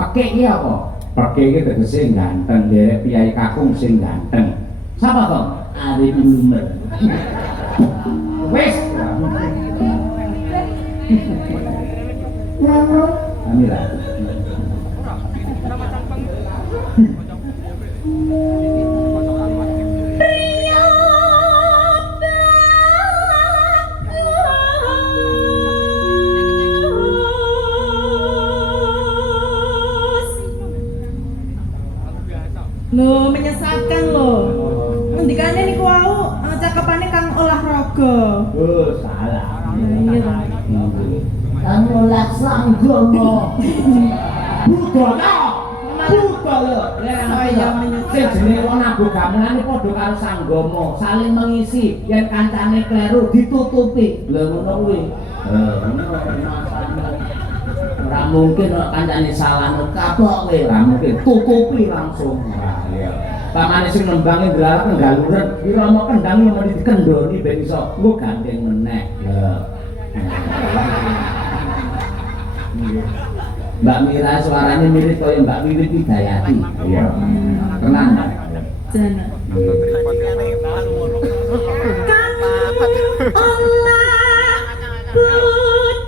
Pakek iki apa? Pakek iki tegese ganteng, derek piyai kakung sing ganteng. Sapa to? Arif Lumer. Wes. Amira. Loh, menyesatkan loh. Ngendikane niku wau cakepane Kang olahraga. Oh, salah. Iya. Kang olah sanggono. Budaya. Budaya. Saya menyesatkan. Sing jenenge wong nabuh gamelane padha karo sanggomo, saling mengisi. Yen kancane kleru ditutupi. Lha ngono kuwi. Ora mungkin nek kancane salah kapok kowe, ora mungkin tutupi langsung. Pamane sing nembange ndlarak nggaluren, irama kendang mau dikendoni ben iso engko gandeng meneh. Mbak Mira suaranya mirip kaya Mbak Wiwit Hidayati. Iya. Tenang. Jana. Kang olah budaya.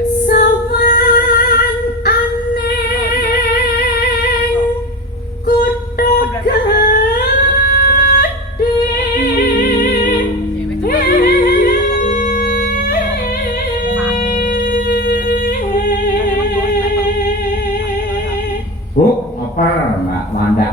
Sawan aneh kutha gedhe. Bu, apa Mbak Wanda